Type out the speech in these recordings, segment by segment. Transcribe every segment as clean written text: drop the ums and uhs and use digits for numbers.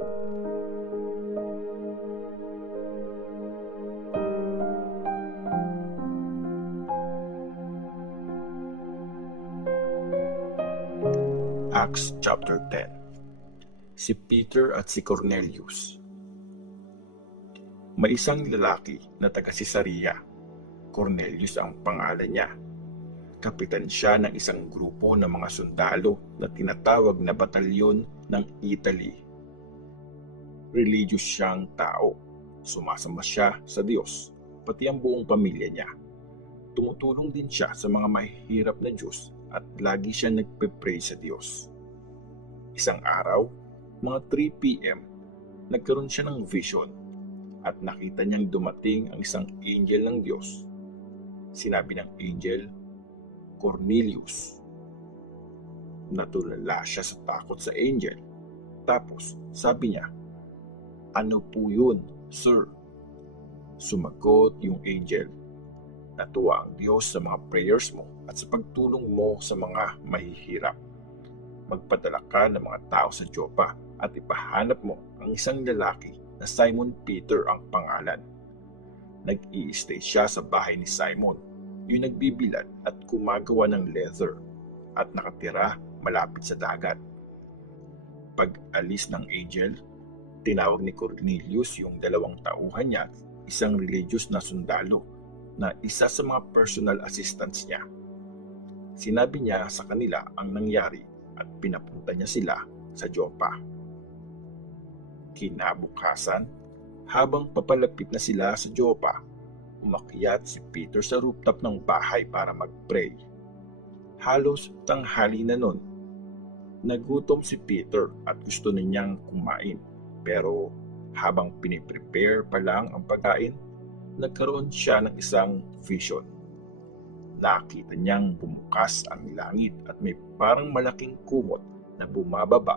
Acts chapter 10. Si Peter at si Cornelius. May isang lalaki na taga Cesarea. Cornelius ang pangalan niya. Kapitan siya ng isang grupo ng mga sundalo na tinatawag na batalyon ng Italy. Religious siyang tao. Sumasamba siya sa Diyos, pati ang buong pamilya niya. Tumutulong din siya sa mga mahihirap na Diyos at lagi siya nagpe-pray sa Diyos. Isang araw, mga 3 p.m., nagkaroon siya ng vision at nakita niyang dumating ang isang angel ng Diyos. Sinabi ng angel, Cornelius. Natulala siya sa takot sa angel. Tapos sabi niya, ano po yun, sir? Sumagot yung angel, natuwa ang Diyos sa mga prayers mo at sa pagtulong mo sa mga mahihirap. Magpadala ka ng mga tao sa Joppa at ipahanap mo ang isang lalaki na Simon Peter ang pangalan. Nag-i-stay siya sa bahay ni Simon, yung nagbibilad at gumagawa ng leather, at nakatira malapit sa dagat. Pag-alis ng angel, tinawag ni Cornelius yung 2 tauhan niya at isang religious na sundalo na isa sa mga personal assistants niya. Sinabi niya sa kanila ang nangyari at pinapunta niya sila sa Joppa. Kinabukasan, habang papalapit na sila sa Joppa, umakyat si Peter sa rooftop ng bahay para mag-pray. Halos tanghali na nun. Nagutom si Peter at gusto niyang kumain, pero habang piniprepare pa lang ang pagkain, nagkaroon siya ng isang vision. Nakita niyang bumukas ang langit at may parang malaking kumot na bumababa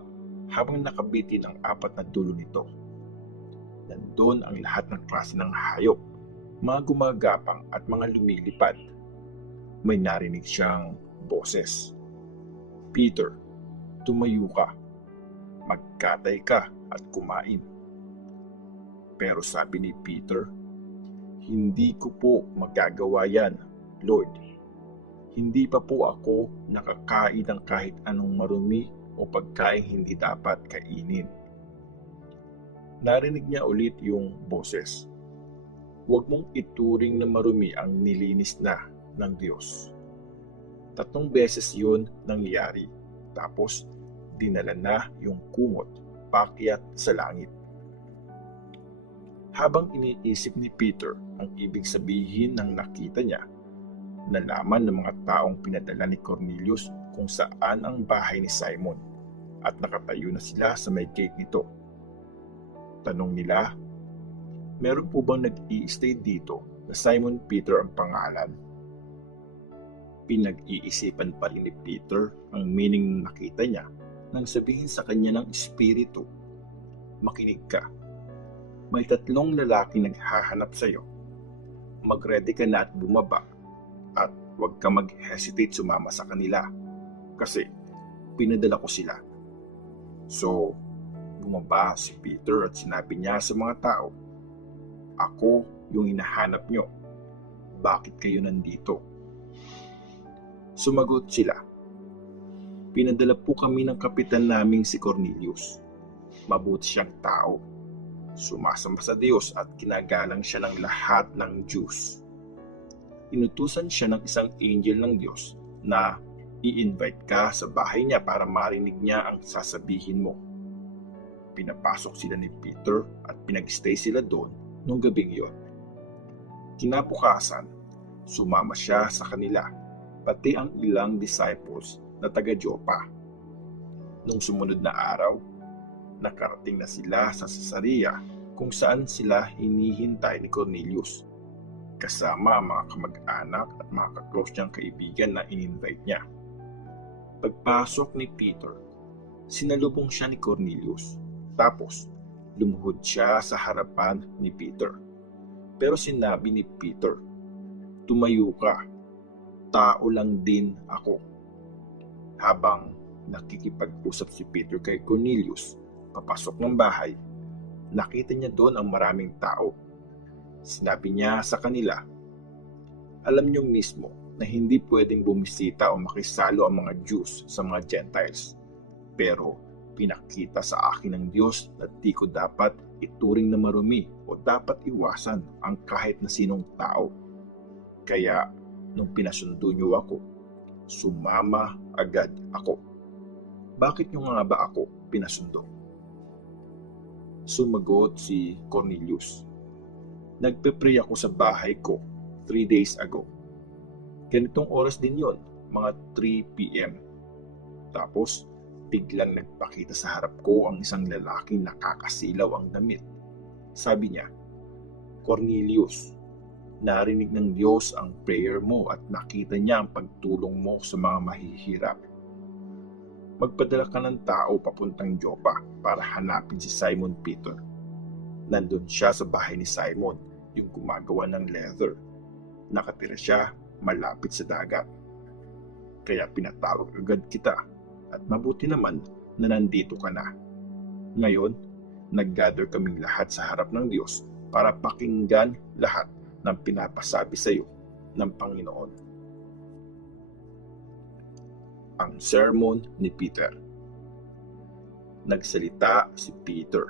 habang nakabitin ang 4 na dulo nito. Nandun ang lahat ng klase ng hayop, mga gumagapang at mga lumilipad. May narinig siyang boses. Peter, tumayo ka. Magkatay ka at kumain. Pero sabi ni Peter, hindi ko po magagawa yan, Lord. Hindi pa po ako nakakain ng kahit anong marumi o pagkain hindi dapat kainin. Narinig niya ulit yung boses. Huwag mong ituring na marumi ang nilinis na ng Diyos. 3 beses yun nangyari. Tapos, dinala na yung kumot paakyat sa langit. Habang iniisip ni Peter ang ibig sabihin ng nakita niya, nalaman ng mga taong pinadala ni Cornelius kung saan ang bahay ni Simon at nakatayo na sila sa may gate nito. Tanong nila, meron po bang nag-i-stay dito na Simon Peter ang pangalan? Pinag-iisipan pa rin ni Peter ang meaning ng nakita niya nang sabihin sa kanya ng Espiritu, makinig ka. May 3 lalaki naghahanap sa iyo. Mag-ready ka na at bumaba at huwag ka mag-hesitate sumama sa kanila kasi pinadala ko sila. So, bumaba si Peter at sinabi niya sa mga tao, ako yung hinahanap nyo. Bakit kayo nandito? Sumagot sila, pinadala po kami ng kapitan naming si Cornelius. Mabuti siyang tao. Sumasamba sa Diyos at kinagalang siya ng lahat ng Diyos. Inutusan siya ng isang angel ng Diyos na i-invite ka sa bahay niya para marinig niya ang sasabihin mo. Pinapasok sila ni Peter at pinag-stay sila doon nung gabing yon. Kinabukasan, sumama siya sa kanila, pati ang ilang disciples na taga Joppa. Nung sumunod na araw, nakarating na sila sa Cesarea kung saan sila hinihintay ni Cornelius, kasama ang mga kamag-anak at mga ka-close niyang kaibigan na in-invite niya. Pagpasok ni Peter, sinalubong siya ni Cornelius, tapos lumuhod siya sa harapan ni Peter. Pero sinabi ni Peter, tumayo ka, tao lang din ako. Habang nakikipag-usap si Peter kay Cornelius, Papasok ng bahay, nakita niya doon ang maraming tao. Sinabi niya sa kanila, "Alam niyo mismo na hindi pwedeng bumisita o makisalo ang mga Jews sa mga Gentiles. Pero pinakita sa akin ng Diyos na di ko dapat ituring na marumi o dapat iwasan ang kahit na sinong tao. Kaya nung pinasundo niyo ako, sumama agad ako." "Bakit niyo nga ba ako pinasundo?" Sumagot si Cornelius, "Nagpe-pray ako sa bahay ko 3 days ago. Ganitong oras din yon, mga 3 p.m. Tapos biglang nagpakita sa harap ko ang isang lalaking nakakasilaw ang damit. Sabi niya, 'Cornelius, narinig ng Diyos ang prayer mo at nakita niya ang pagtulong mo sa mga mahihirap. Magpadala ka ng tao papuntang Joppa para hanapin si Simon Peter. Nandun siya sa bahay ni Simon, yung gumagawa ng leather. Nakatira siya malapit sa dagat. Kaya pinatawag agad kita at mabuti naman na nandito ka na. Ngayon, nag-gather kaming lahat sa harap ng Diyos para pakinggan lahat ng pinapasabi sa iyo ng Panginoon." Ang sermon ni Peter. Nagsalita si Peter,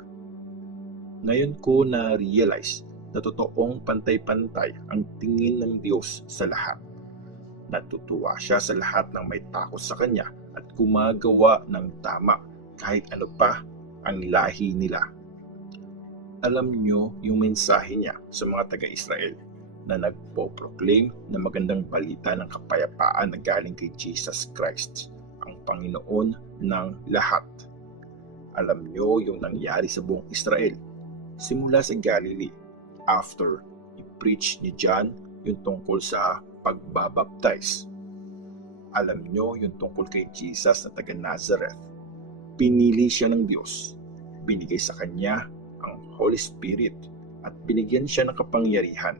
"Ngayon ko na-realize na totoong pantay-pantay ang tingin ng Diyos sa lahat. Natutuwa siya sa lahat ng may takot sa Kanya at gumagawa ng tama kahit ano pa ang lahi nila." Alam niyo yung mensahe niya sa mga taga-Israel na nagpo-proclaim na magandang balita ng kapayapaan na galing kay Jesus Christ, ang Panginoon ng lahat. Alam niyo yung nangyari sa buong Israel simula sa Galilee after i-preach ni John yung tungkol sa pagbabaptize. Alam niyo yung tungkol kay Jesus na taga Nazareth. Pinili siya ng Diyos, binigay sa kanya ang Holy Spirit at binigyan siya ng kapangyarihan.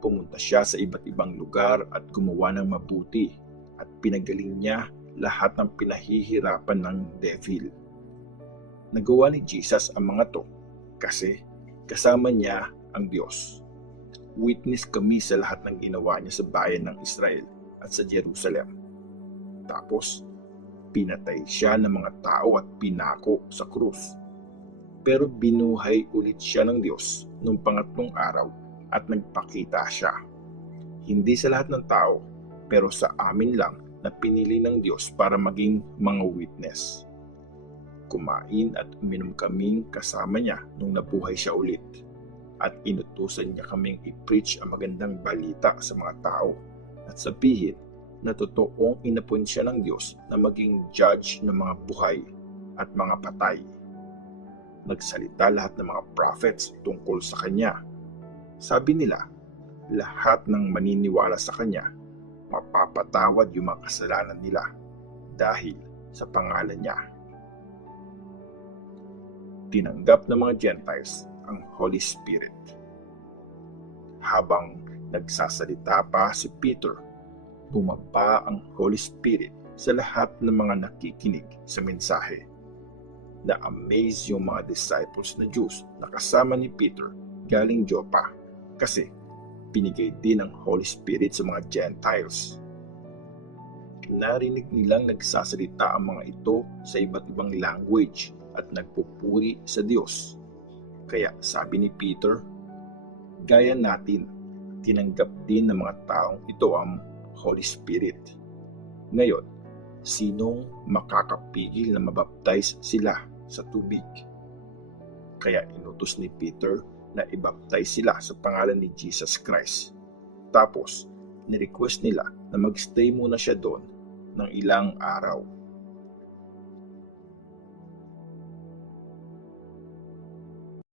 Pumunta siya sa iba't ibang lugar at gumawa ng mabuti at pinagaling niya lahat ng pinahihirapan ng devil. Nagawa ni Jesus ang mga to kasi kasama niya ang Diyos. Witness kami sa lahat ng ginawa niya sa bayan ng Israel at sa Jerusalem. Tapos, pinatay siya ng mga tao at pinako sa krus. Pero binuhay ulit siya ng Diyos noong pangatlong araw at nagpakita siya. Hindi sa lahat ng tao, pero sa amin lang na pinili ng Diyos para maging mga witness. Kumain at uminom kaming kasama niya nung nabuhay siya ulit. At inutusan niya kaming i-preach ang magandang balita sa mga tao at sabihin na totoong inapon siya ng Diyos na maging judge ng mga buhay at mga patay. Nagsalita lahat ng mga prophets tungkol sa kanya. Sabi nila, lahat ng maniniwala sa kanya, mapapatawad yung mga kasalanan nila dahil sa pangalan niya. Tinanggap ng mga Gentiles ang Holy Spirit. Habang nagsasalita pa si Peter, bumaba ang Holy Spirit sa lahat ng mga nakikinig sa mensahe. Na-amaze yung mga disciples na Jews na kasama ni Peter galing Joppa kasi binigay din ang Holy Spirit sa mga Gentiles. Narinig nilang nagsasalita ang mga ito sa iba't ibang language at nagpupuri sa Diyos. Kaya sabi ni Peter, gaya natin, tinanggap din ng mga taong ito ang Holy Spirit. Ngayon, sinong makakapigil na mabaptize sila sa tubig? Kaya inutos ni Peter na i-baptize sila sa pangalan ni Jesus Christ. Tapos, ni-request nila na magstay muna siya doon ng ilang araw.